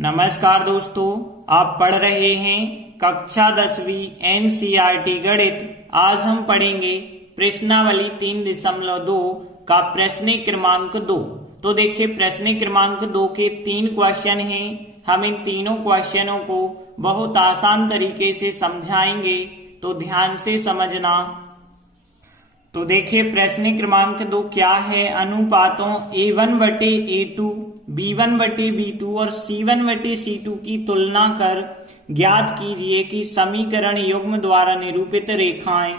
नमस्कार दोस्तों, आप पढ़ रहे हैं कक्षा 10वीं एनसीईआरटी गणित। आज हम पढ़ेंगे प्रश्नावली 3.2 का प्रश्न क्रमांक 2। तो देखिए, प्रश्न क्रमांक 2 के 3 क्वेश्चन हैं। हम इन तीनों क्वेश्चनों को बहुत आसान तरीके से समझाएंगे, तो ध्यान से समझना। तो देखिए, प्रश्न क्रमांक 2 क्या है। अनुपातों A1/A2, B1/B2 और C1/C2 की तुलना कर ज्ञात कीजिए कि समीकरण युग्म द्वारा निरूपित रेखाएं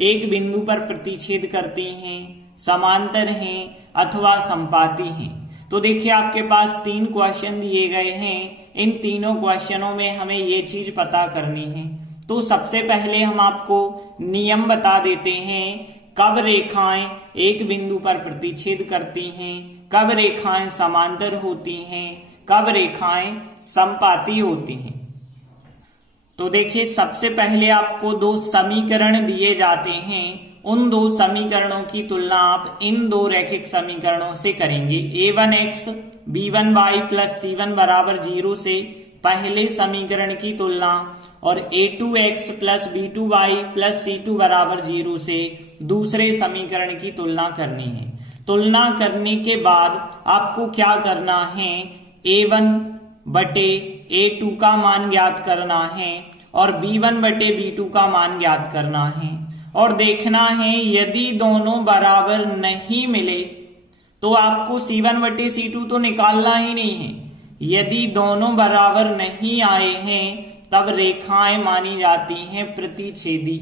एक बिंदु पर प्रतिच्छेद करती हैं, समांतर हैं अथवा समपाती हैं। तो देखिए, आपके पास 3 क्वेश्चन दिए गए हैं। इन तीनों क्वेश्चनों में हमें ये चीज पता करनी है। तो सबसे पहले हम आपको नियम बता देते हैं। कब रेखाएं एक बिंदु पर प्रतिच्छेद करती हैं, कब रेखाएं समांतर होती हैं, कब रेखाएं समपाती होती हैं। तो देखिए, सबसे पहले आपको 2 समीकरण दिए जाते हैं। उन 2 समीकरणों की तुलना आप इन 2 रैखिक समीकरणों से करेंगे। A1x B1y प्लस C1 बराबर 0 से पहले समीकरण की तुलना और A2x plus B2y plus C2 बराबर 0 से दूसरे समीकरण की तुलना करनी है। तुलना करने के बाद आपको क्या करना है, A1/A2 का मान ज्ञात करना है और B1/B2 का मान ज्ञात करना है। और देखना है, यदि दोनों बराबर नहीं मिले तो आपको C1/C2 तो निकालना ही नहीं है। यदि दोनों बराबर नहीं आए हैं तब रेखाएं मानी जाती हैं प्रतिच्छेदी।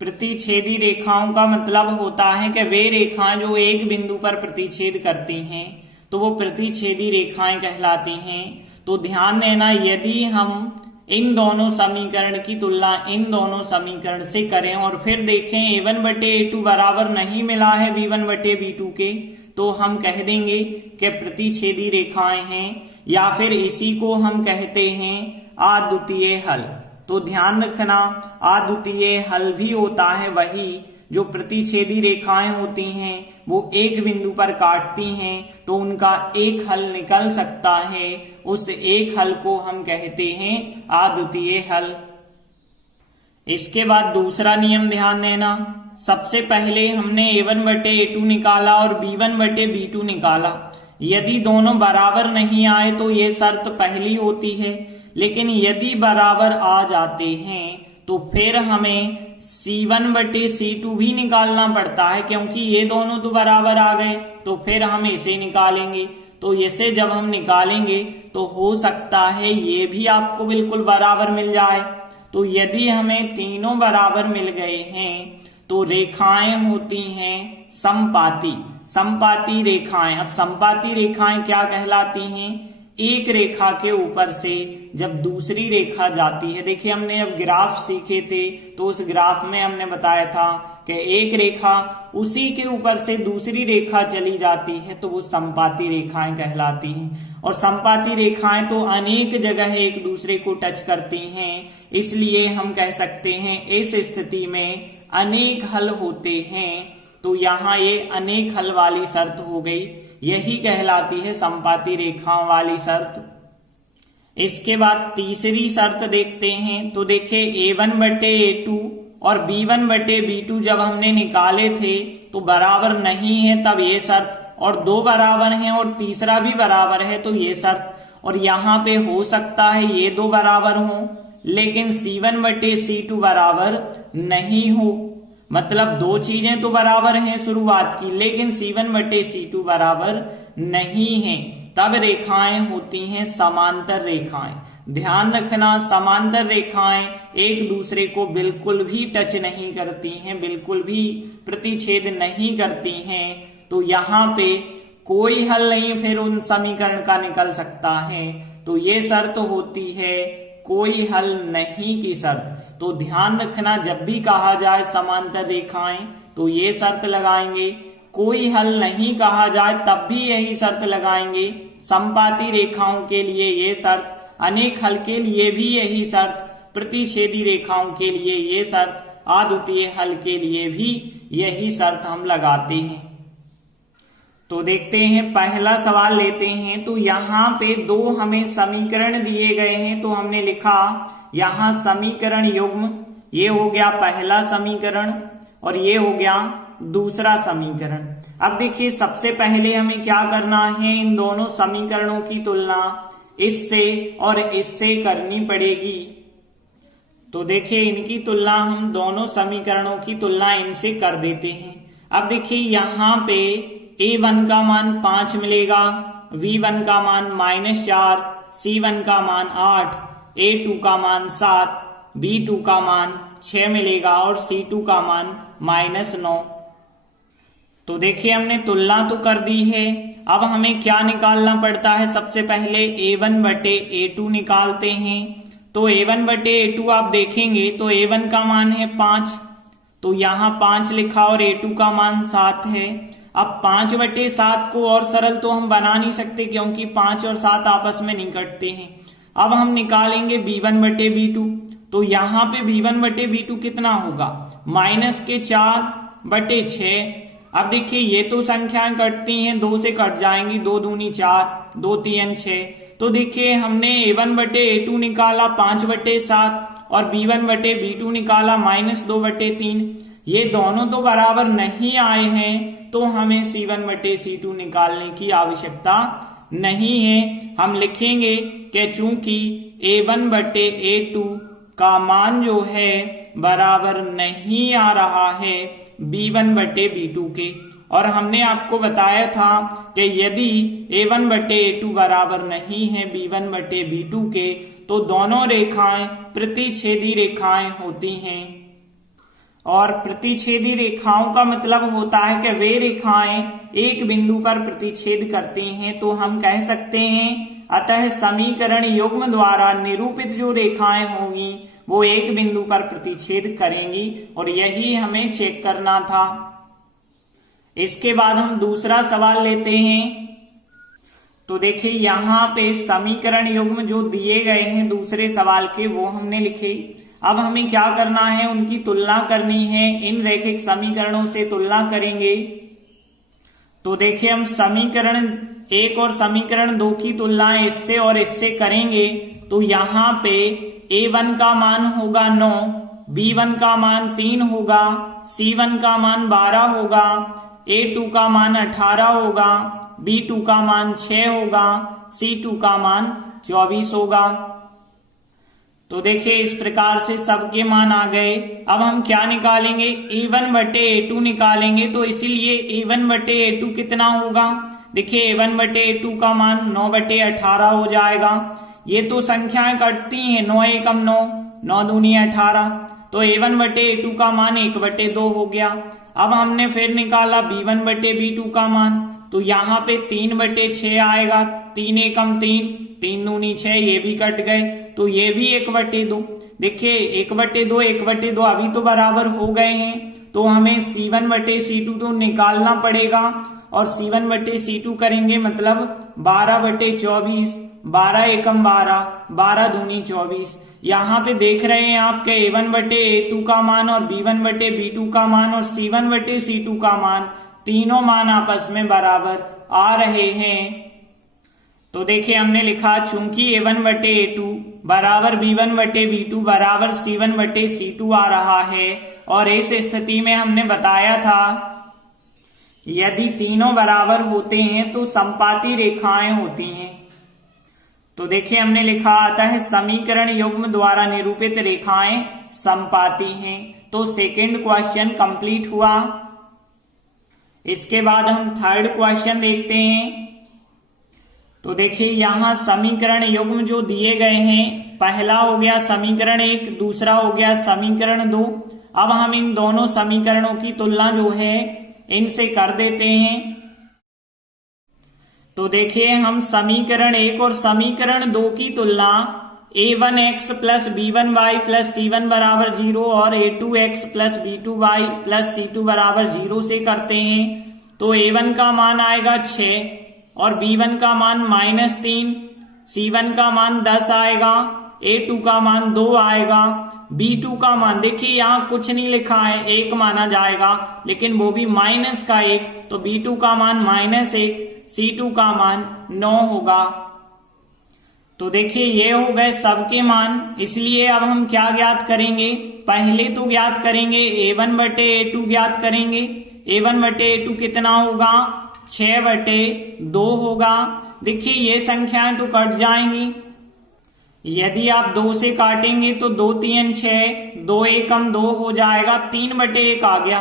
प्रतिच्छेदी रेखाओं का मतलब होता है कि वे रेखाएं जो एक बिंदु पर प्रतिच्छेद करती हैं, तो वो प्रतिच्छेदी रेखाएं कहलाती हैं। तो ध्यान देना, यदि हम इन दोनों समीकरण की तुलना इन दोनों समीकरण से करें और फिर देखें A1/A2 बराबर नहीं मिला है B1/B2 के, तो हम कह देंगे कि प्रतिच्छेदी रेखाएं हैं, या फिर इसी को हम कहते हैं अद्वितीय हल। तो ध्यान रखना, अद्वितीय हल भी होता है वही जो प्रतिच्छेदी रेखाएं होती हैं वो एक बिंदु पर काटती हैं, तो उनका एक हल निकल सकता है। उस एक हल को हम कहते हैं अद्वितीय हल। इसके बाद दूसरा नियम ध्यान देना। सबसे पहले हमने A1/A2 निकाला और B1/B2 निकाला। यदि दोनों बराबर नहीं आए तो ये शर्त पहली होती है, लेकिन यदि बराबर आ जाते हैं तो फिर हमें C1/C2 भी निकालना पड़ता है, क्योंकि ये दोनों तो बराबर आ गए, तो फिर हम इसे निकालेंगे। तो इसे जब हम निकालेंगे तो हो सकता है ये भी आपको बिल्कुल बराबर मिल जाए। तो यदि हमें तीनों बराबर मिल गए हैं तो रेखाएं होती हैं समपाती। समपाती रेखाएं, अब समपाती रेखाएं क्या कहलाती हैं, एक रेखा के ऊपर से जब दूसरी रेखा जाती है। देखिए, हमने अब ग्राफ सीखे थे, तो उस ग्राफ में हमने बताया था कि एक रेखा उसी के ऊपर से दूसरी रेखा चली जाती है तो वो समपाती रेखाएं कहलाती हैं। और समपाती रेखाएं तो अनेक जगह एक दूसरे को टच करती हैं, इसलिए हम कह सकते हैं इस स्थिति में अनेक हल होते हैं। तो यहाँ ये अनेक हल वाली शर्त हो गई, यही कहलाती है समपाती रेखाओं वाली शर्त। इसके बाद तीसरी शर्त देखते हैं। तो देखिए, A1/A2 और B1/B2 जब हमने निकाले थे तो बराबर नहीं है, तब ये शर्त, और 2 बराबर हैं और तीसरा भी बराबर है तो ये शर्त। और यहाँ पे हो सकता है ये 2 बराबर हों लेकिन C1/C2 बराबर नहीं हो। मतलब 2 चीजें तो बराबर हैं शुरुआत की, लेकिन C1/C2 बराबर नहीं है, तब रेखाएं होती हैं समांतर रेखाएं। ध्यान रखना, समांतर रेखाएं एक दूसरे को बिल्कुल भी टच नहीं करती हैं, बिल्कुल भी प्रतिच्छेद नहीं करती हैं। तो यहाँ पे कोई हल नहीं फिर उन समीकरण का निकल सकता है। तो ये शर्त होती है कोई हल नहीं की शर्त। तो ध्यान रखना, जब भी कहा जाए समांतर रेखाएं तो ये शर्त लगाएंगे, कोई हल नहीं कहा जाए तब भी यही शर्त लगाएंगे। समपाती रेखाओं के लिए ये शर्त, अनेक हल के लिए भी यही शर्त, प्रतिच्छेदी रेखाओं के लिए ये शर्त, अद्वितीय हल के लिए भी यही शर्त हम लगाते हैं। तो देखते हैं, पहला सवाल लेते हैं। तो यहाँ पे दो हमें समीकरण दिए गए हैं, तो हमने लिखा यहाँ समीकरण युग्म, ये हो गया पहला समीकरण और ये हो गया दूसरा समीकरण। अब देखिए, सबसे पहले हमें क्या करना है, इन दोनों समीकरणों की तुलना इससे और इससे करनी पड़ेगी। तो देखिए, इनकी तुलना, हम दोनों समीकरणों की तुलना इनसे कर देते हैं। अब देखिए, यहाँ पे a1 का मान 5 मिलेगा, v1 का मान -4, c1 का मान 8, a2 का मान 7, b2 का मान 6 मिलेगा और c2 का मान -9। तो देखिए, हमने तुलना तो कर दी है। अब हमें क्या निकालना पड़ता है, सबसे पहले a1 बटे a2 निकालते हैं। तो a1 बटे a2 आप देखेंगे तो a1 का मान है 5, तो यहाँ 5 लिखा और a2 का मान 7 है। अब 5 बटे 7 को और सरल तो हम बना नहीं सकते, क्योंकि 5 और 7 आपस में नहीं कटते हैं। अब हम निकालेंगे b1 बटे b2। तो यहाँ पे b1 बटे b2 कितना होगा, -4 बटे 6। अब देखिए, ये तो संख्याएं कटती हैं, 2 से कट जाएंगी, 2 दूनी 4, 2 तीन 6। तो देखिए, हमने a1 बटे a2 निकाला 5 बटे 7 और b1 बटे b2 निकाला -2 बटे 3। ये दोनों तो बराबर नहीं आए हैं, तो हमें c1 बटे c2 निकालने की आवश्यकता नहीं है। हम लिखेंगे कि चूंकि a1 बटे a2 का मान जो है बराबर नहीं आ रहा है b1 बटे b2 के, और हमने आपको बताया था कि यदि a1 बटे a2 बराबर नहीं है b1 बटे b2 के, तो दोनों रेखाएं प्रतिच्छेदी रेखाएं होती हैं। और प्रतिच्छेदी रेखाओं का मतलब होता है कि वे रेखाएं एक बिंदु पर प्रतिच्छेद करती हैं। तो हम कह सकते हैं, अतः समीकरण युग्म द्वारा निरूपित जो रेखाएं होंगी वो एक बिंदु पर प्रतिच्छेद करेंगी, और यही हमें चेक करना था। इसके बाद हम दूसरा सवाल लेते हैं। तो देखिए, यहाँ पे समीकरण युग्म जो दिए गए हैं दूसरे सवाल के, वो हमने लिखे। अब हमें क्या करना है, उनकी तुलना करनी है। इन रैखिक समीकरणों से तुलना करेंगे। तो देखिए, हम समीकरण 1 और समीकरण 2 की तुलना इससे और इससे करेंगे। तो यहाँ पे a1 का मान होगा 9, b1 का मान 3 होगा, c1 का मान 12 होगा, a2 का मान 18 होगा, b2 का मान 6 होगा, c2 का मान 24 होगा। तो देखिए, इस प्रकार से सबके मान आ गए। अब हम क्या निकालेंगे, a1 बटे a2 निकालेंगे। तो इसीलिए a1 बटे a2 कितना होगा, देखिए a1 बटे a2 का मान 9 बटे 18 हो जाएगा। ये तो संख्याएं कटती हैं, 9 एकम 9, 9 दूनी 18। तो a1 बटे a2 का मान 1 बटे 2 हो गया। अब हमने फिर निकाला b1 बटे b2 का मान। तो यहाँ पे 3 बटे 6 आएगा, 3 एकम 3, 3 दूनी 6, ये भी कट गए। तो ये भी 1 बटे 2। देखिए, 1 बटे 2, 1 बटे 2 अभी तो बराबर हो गए हैं। तो हमें c1 बटे c2 तो निकालना पड़ेगा, और c1 बटे c2 करेंगे मतलब 12 बटे 24, 12 एकम 12, 12 दूनी 24। यहाँ पे देख रहे हैं आप के a1 बटे a2 का मान और b1 बटे b2 का मान और c1 बटे c2 का मान, तीनों मान आपस में बराबर आ रहे हैं। तो देखिए, हमने लिखा चूंकि a1 बटे a2 बराबर b1 बटे b2 बराबर c1 बटे c2 आ रहा है, और इस स्थिति में हमने बताया था यदि तीनों बराबर होते हैं तो समपाती रेखाएं होती हैं। तो देखिए, हमने लिखा अतः समीकरण युग्म द्वारा निरूपित रेखाएं समपाती हैं। तो सेकंड क्वेश्चन कंप्लीट हुआ। इसके बाद हम थर्ड क्वेश्चन देखते हैं। तो देखिए, यहाँ समीकरण युग्म जो दिए गए हैं, पहला हो गया समीकरण 1, दूसरा हो गया समीकरण 2। अब हम इन दोनों समीकरणों की तुलना जो है इनसे कर देते हैं। तो देखिए, हम समीकरण 1 और समीकरण 2 की तुलना a1x plus b1y plus c1 बराबर 0 और a2x plus b2y plus c2 बराबर 0 से करते हैं। तो a1 का मान आएगा 6 और b1 का मान -3, c1 का मान 10 आएगा, A2 का मान 2 आएगा। B2 का मान देखिए यहाँ कुछ नहीं लिखा है, 1 माना जाएगा, लेकिन वो भी माइनस का 1, तो B2 का मान -1, C2 का मान 9 होगा। तो देखिए ये हो गए सबके मान। इसलिए अब हम क्या ज्ञात करेंगे, पहले तो ज्ञात करेंगे A1 बटे A2 ज्ञात करेंगे। A1 बटे A2 कितना होगा, 6 बटे 2 होगा। देखिए ये संख्याएं तो कट जाएंगी, यदि आप 2 से काटेंगे तो 2 3 6, 2 एकम 2 हो जाएगा, 3 बटे 1 आ गया।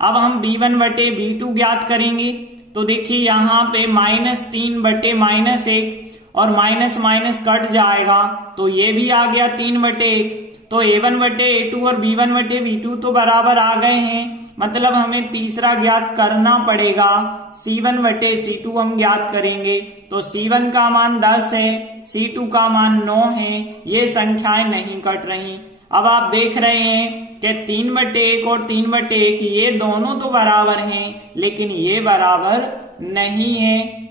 अब हम B1 बटे B2 ज्ञात करेंगे, तो देखिए यहाँ पे -3 बटे -1 और माइनस माइनस कट जाएगा, तो ये भी आ गया 3 बटे 1। तो A1 बटे A2 और B1 बटे B2 तो बराबर आ गए हैं, मतलब हमें तीसरा ज्ञात करना पड़ेगा, C1 बटे C2 हम ज्ञात करेंगे। तो C1 का मान 10 है, C2 का मान 9 है, ये संख्याएं नहीं कट रही। अब आप देख रहे हैं कि 3 बटे 1 और 3 बटे 1 ये दोनों तो बराबर हैं, लेकिन ये बराबर नहीं है।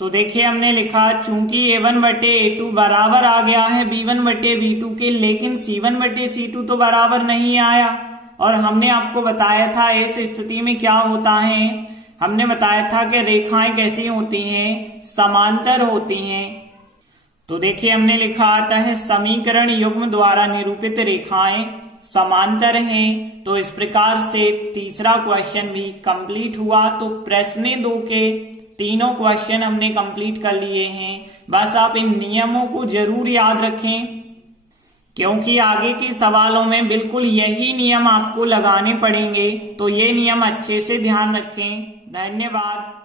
तो देखिए हमने लिखा चूंकि A1 बटे A2 बराबर आ गया है B1 बटे B2 के, लेकिन C1 बटे C2 तो बराबर नहीं आया। और हमने आपको बताया था इस स्थिति में क्या होता है, हमने बताया था कि रेखाएं कैसी होती हैं, समांतर होती हैं। तो देखिए हमने लिखा आता है समीकरण युग्म द्वारा निरूपित रेखाएं समांतर हैं। तो इस प्रकार से तीसरा क्वेश्चन भी कंप्लीट हुआ। तो प्रश्न 2 के तीनों क्वेश्चन हमने कंप्लीट कर लिए हैं। बस आप इन नियमों को जरूर याद रखें, क्योंकि आगे के सवालों में बिल्कुल यही नियम आपको लगाने पड़ेंगे। तो ये नियम अच्छे से ध्यान रखें। धन्यवाद।